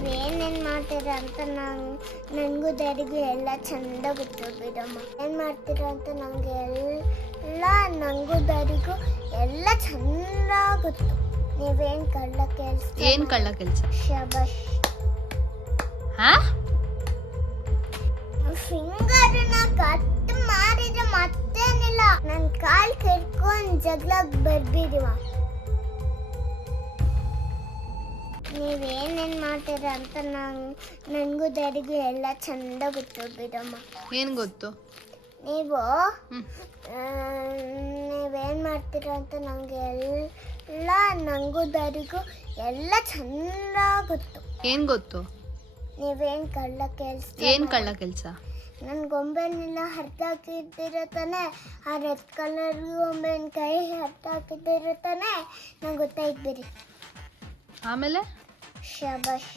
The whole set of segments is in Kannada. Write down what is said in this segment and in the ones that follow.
ನೀವೇನೇನು ಮಾಡ್ತೀರ ಅಂತ ನಂಗೆ ನನಗೂ ಡ್ಯಾಡಿಗೂ ಎಲ್ಲ ಚಂದ ಗೊತ್ತು ಬಿಡಮ್ಮ ಏನು ಮಾಡ್ತೀರ ಅಂತ ನನಗೆ ಎಲ್ಲ ನನಗೂ ಡ್ಯಾಡಿಗೂ ಎಲ್ಲ ಚಂದ ಗೊತ್ತು. ನೀವೇನು ಕಳ್ಳ ಕೆಲಸ ಏನು ಕಳ್ಳ ಕೆಲಸ? ಶಬಾಷ್ ಹಾ? ಫಿಂಗರ್ನ ಕಟ್ ಮಾಡಿದ್ರೆ ಮತ್ತೇನಿಲ್ಲ. ನನ್ನ ಕಾಲ್ ಕೆಡ್ಕೊಂಡ್ ಜಗ್ಲಾಗ್ ಬರ್ಬಿಡಿವ. ನೀವೇನೇನು ಮಾಡ್ತೀರಾ ಅಂತ ನಂಗೆ ನನಗೂ ಡ್ಯಾಡಿಗೂ ಎಲ್ಲ ಚಂದ ಗೊತ್ತು ಬಿಡಮ್ಮ. ಏನು ಗೊತ್ತು? ನೀವು ನೀವೇನು ಮಾಡ್ತೀರ ನೀವೇನ್ ಮಾಡ್ತೀರಾ ಅಂತ ನನಗೆ ಎಲ್ಲ ನನಗೂ ಡ್ಯಾಡಿಗೂ ಎಲ್ಲ ಚಂದ ಗೊತ್ತು. ಏನು ಗೊತ್ತು? ನೀವೇನು ಕಳ್ಳ ಕೆಲಸ ಏನು ಕಳ್ಳ ಕೆಲಸ? ನನ್ನ ಗೊಂಬೆನೆಲ್ಲ ಹರಿದಾಕಿದ್ದೀರ ತಾನೆ? ಆ ರೆಡ್ ಕಲರ್ ಗೊಂಬೆನ ಕೈ ಹರಿದಾಕಿದ್ದೀರ ತಾನೆ? ನಂಗೆ ಗೊತ್ತಾಯ್ತು ಬಿಡಿ. ಆಮೇಲೆ? ಶಬಾಷ್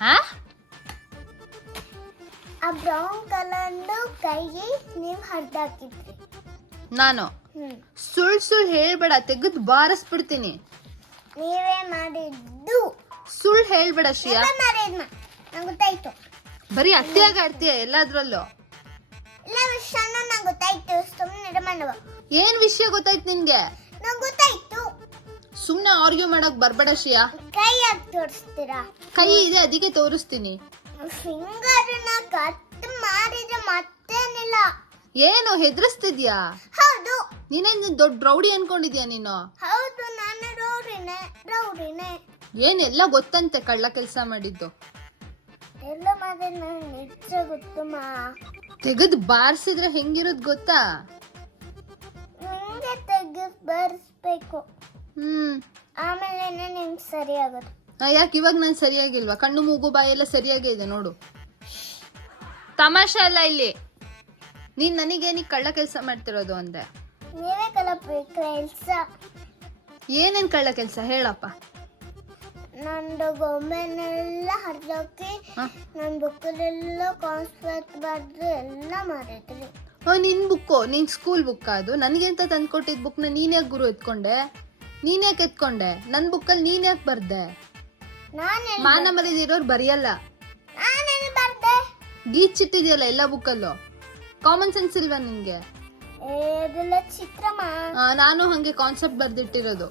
ಹಾ? ಆ ಬ್ರೌನ್ ಕೈ ನೀವು ಹರಿದಾಕಿದ್ರಿ. ನಾನು? ಸುಳ್ ಸುಳ್ ಹೇಳ್ಬೇಡ ತೆಗೆದು ಬಾರಿಸ್ಬಿಡ್ತೀನಿ. ನೀವೇ ಮಾಡಿದ್ದು. ಸುಳ್ ಹೇಳ್ಬೇಡ ಶ್ರೀಯಾ. ನೀವೇ ನಂಗೆ ಗೊತ್ತಾಯ್ತು. ಬರೀ ಅತಿಯಾಗ ಆಡ್ತೀಯ ಎಲ್ಲಾದ್ರಲ್ಲೂ. ಇಲ್ಲ ವಿಷಯನ ನಂಗೆ ಗೊತ್ತಾಯ್ತು ಸುಮ್ಮನೆ ಮಾಡುವ ಏನ್ ವಿಷಯ ಗೊತ್ತಾಯ್ತು ನಿನ್ಗೆ? ನಂಗೆ ಗೊತ್ತಾಯ್ತು. ಸುಮ್ನೆ ಆರ್ಗ್ಯೂ ಮಾಡಕ್ ಬರ್ಬೇಡ ಶ್ರೇಯಾ. ಕೈ ಯಾಕೆ ತೋರಿಸ್ತೀರಾ? ಕೈ ಇದೆ ಅದಕ್ಕೆ ತೋರಿಸ್ತೀನಿ. ಫಿಂಗರ್ನ ಕಟ್ ಮಾಡಿದ್ರೆ ಮತ್ತೇನಿಲ್ಲ. ಏನು ಹೆದರ್ಸ್ತಿದ್ಯಾ? ಹೌದು. ನೀನೇನ್ ದೊಡ್ಡ ರೌಡಿ ಅನ್ಕೊಂಡಿದ್ಯಾ ನೀನು? ಹೌದು ನಾನು ರೌಡಿನೇ ರೌಡಿನೇ. ಏನ್ ಎಲ್ಲ ಗೊತ್ತಂತೆ ಕಳ್ಳ ಕೆಲಸ ಮಾಡಿದ್ದು? ಎಲ್ಲ ಮಾಡಿದ್ರೆ ನನಗೆ ನಿಜ ಗೊತ್ತುಮ್ಮ ತೆಗೆದು ಬಾರ್ಸಿದ್ರೆ ಹೆಂಗಿರೋದ್ ಗೊತ್ತಾ? ನಿಂಗೆ ತೆಗೆದು ಬರ್ಸ್ಬೇಕು. ಹ್ಮ್. ಆಮೇಲೆ ನಿಮ್ಗೆ ಸರಿ ಆಗೋದು? ಯಾಕೆ ಇವಾಗ ನಾನು ಸರಿಯಾಗಿಲ್ವಾ? ಕಣ್ಣು ಮೂಗು ಬಾಯಿ ಎಲ್ಲ ಸರಿಯಾಗೇ ಇದೆ ನೋಡು. ತಮಾಷೆ ಅಲ್ಲ ಇಲ್ಲಿ. ನೀನ್ ನನಗೇನಿಗೆ ಕಳ್ಳ ಕೆಲಸ ಮಾಡ್ತಿರೋದು ಅಂದೆ. ನೀವೇ ಕಲಪಬೇಕು ಕೆಲಸ. ಏನೇನ್ ಕಳ್ಳ ಕೆಲಸ? ಹೇಳಪ್ಪ. ನಂದು ಗೊಂಬೆನೆಲ್ಲ ಹರಿದೋಕಿ ಹ? ನನ್ನ ಬುಕ್ಕಲ್ಲೆಲ್ಲ ಕಾನ್ಸ್ಪೆಕ್ಟ್ ಬರೆದು ಎಲ್ಲ ಮಾಡಿದ್ರಿ ಓ ನಿನ್ ಬುಕ್ಕು? ನಿನ್ ಸ್ಕೂಲ್ ಬುಕ್ ಅದು? ನನಗೆಂತ ತಂದ್ಕೊಟ್ಟಿದ್ ಬುಕ್ನ ನೀನ್ ಯಾಕೆ ಗುರು ಎತ್ಕೊಂಡೆ? ನೀನ್ ಯಾಕೆ ಎತ್ಕೊಂಡೆ? ನನ್ ಬುಕ್ಕಲ್ಲಿ ನೀನ್ ಯಾಕೆ ಬರ್ದೆ? ನಾನು ಮಾನ ಮರಿದಿರೋರು ಬರೆಯಲ್ಲ. ಗೀಚ್ ಬರ್ದೆ? ಎಲ್ಲ ಎಲ್ಲ ಬುಕ್ಕಲ್ಲೂ? ಕಾಮನ್ ಸೆನ್ಸ್ ಇಲ್ವಾ ನಿನ್ಗೆ ಏ, ಅದೆಲ್ಲ ಚಿತ್ರಮ್ಮ ಆ, ನಾನು ಹಂಗೆ ಕಾನ್ಸೆಪ್ಟ್ ಬರ್ದಿಟ್ಟಿರೋದು.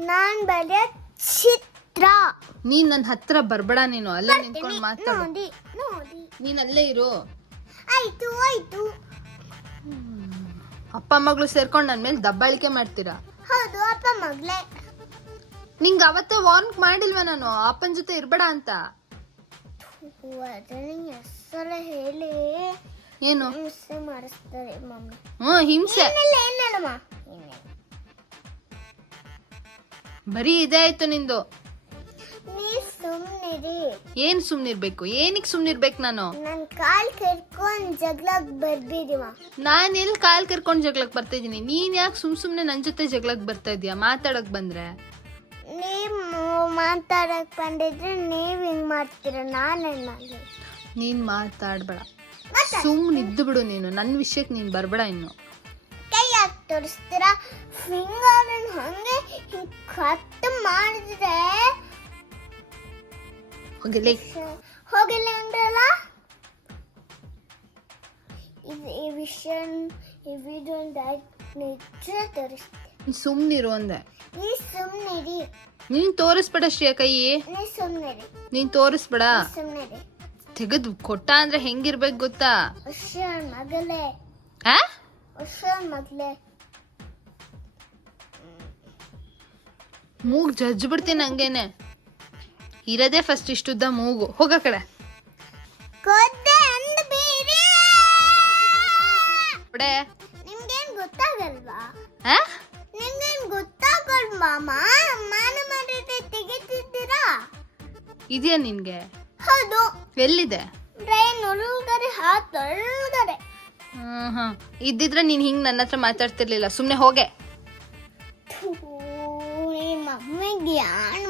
ನಾನ್ ಬರೆಯ ಚಿತ್ರ. ನೀನ್ ನನ್ನ ಹತ್ರ ಬರ್ಬೇಡ ನೀನು ಅಲ್ಲೇ ನಿಂತ್ಕೊಂಡು ಮಾತಾಡು. ನೋಡಿ ನೋಡಿ. ನೀನ್ ಅಲ್ಲೇ ಇರು. ಆಯ್ತು ಆಯ್ತು. ಅಪ್ಪ ಮಗಳು ಸೇರ್ಕೊಂಡು ನನ್ ಮೇಲೆ ದಬ್ಬಾಳಿಕೆ ಮಾಡ್ತೀರಾ? ಹೌದು ಅಪ್ಪ ಮಗ್ಲೆ ನಿಂಗೆ ಅವತ್ತೇ ವಾರ್ನ್ ಮಾಡಿಲ್ವಾ ನಾನು? ಅಪ್ಪನ ಜೊತೆ ಇರ್ಬೇಡ ಅಂತ. ಅದನ್ನ ಹೇಳಿ. ಏನು? ಹಿಂಸೆ ಮಾಡಿಸ್ತಾರೆ ಮಮ್ಮಿ. ಹ್ಮ್ ಹಿಂಸೆ. ಏನಿಲ್ಲ ಏನಿಲ್ಲಮ್ಮ. ಏನಿಲ್ಲ. ಬರೀ ಇದೇ ಆಯ್ತು ನಿಂದು. ನೀ ಸುಮ್ಮನಿರಿ ಏನ್ ಸುಮ್ನಿರ್ಬೇಕು? ಏನಿಕ್ ಸುಮ್ನಿರ್ಬೇಕು ನಾನು? ನನ್ ಕಾಲ್ ಕರ್ಕೊಂಡ್ ಜಗ್ಲಾಗ್ ಬರ್ಬಿದೀವ ನಾನ್ ಎಲ್ಲಿ ಕಾಲ್ ಕರ್ಕೊಂಡ್ ಜಗಳಕ್ ಬರ್ತಾ ಇದೀನಿ ನೀನ್ ಯಾಕೆ ಸುಮ್ ಸುಮ್ನೆ ನನ್ ಜೊತೆ ಜಗಳಕ್ ಬರ್ತಾ ಇದೀಯ? ಮಾತಾಡಕ್ ಬಂದ್ರೆ. ನೀವ್ ಮಾತಾಡಕ್ ಬಂದಿದ್ರೆ ನೀವ್ ಹಿಂಗ್ ಮಾಡ್ತೀರ? ನಾನೇನ್ ಮಾಡ್ಲಿ? ನೀನ್ ಮಾತಾಡ್ಬೇಡ. ಸುಮ್ನೆ ಇದ್ದು ಬಿಡು ನೀನು. ನನ್ನ ವಿಷಯಕ್ಕೆ ನೀನ್ ಬರ್ಬೇಡ ಇನ್ನು. ಕೈ ಯಾಕೆ ತೋರಿಸ್ತೀರಾ ಫಿಂಗರ್ ಹಂಗೆ ಹಿಂಗ್ ಕಟ್ ಮಾಡಿದ್ರೆ ಹೋಗಿಲ್ಲ ಹೋಗಿಲ್ಲ ಅಂದ್ರಲ್ಲ? ಇದು ಈ ವಿಷಯ ಈ ವಿಡಿಯೋ ನಿಜ ತೋರಿಸ್ತೀನಿ. ನೀ ಸುಮ್ನಿರು ಅಂದೆ. ನೀ ಸುಮ್ಮನಿರಿ ನೀನ್ ತೋರಿಸ್ಬೇಡ ಶ್ರೇಯ ಕೈ ನೀ ಸುಮ್ಮನಿರಿ ನೀನ್ ತೋರಿಸ್ಬೇಡ. ಸುಮ್ಮನಿರಿ ತೆಗೆದು ಕೊಟ್ಟ ಅಂದ್ರೆ ಹೆಂಗಿರ್ಬೇಕು ಗೊತ್ತಾ? ಹುಷಾರ್ ಮಗಳೇ ಆ? ಹುಷಾರ್ ಮಗಳೇ ಮೂಗ್ ಜಜ್ಜ್ ಬಿಡ್ತೀನಿ ಹಂಗೇನೆ. ಇರದೇ ಫಸ್ಟ್ ಇಷ್ಟುದ್ದ ಮೂಗು. ಹೋಗ ಕಡೆ. ನಿಮ್ಗೇನ್ ಗೊತ್ತಾಗಲ್ವಾ? ಆ? ನಿಮ್ಗೇನ್ ಗೊತ್ತಾಗಲ್ವಾ ಮಾನ ಮಾಡಿದ್ರೆ ತೆಗಿತಿದ್ದೀರಾ? ಇದೆಯಾ ನಿನ್ಗೆ? ಹೌದು. ಎಲ್ಲಿದೆ? ಒಳಗಡೆ ಹ್ಮ್ ಹ್ಮ್. ಇದ್ದಿದ್ರೆ ನೀನ್ ಹಿಂಗ್ ನನ್ನ ಹತ್ರ ಮಾತಾಡ್ತಿರ್ಲಿಲ್ಲ. ಸುಮ್ನೆ ಹೋಗೆ. ಮಮ್ಮಿಗೆ ಯಾನ್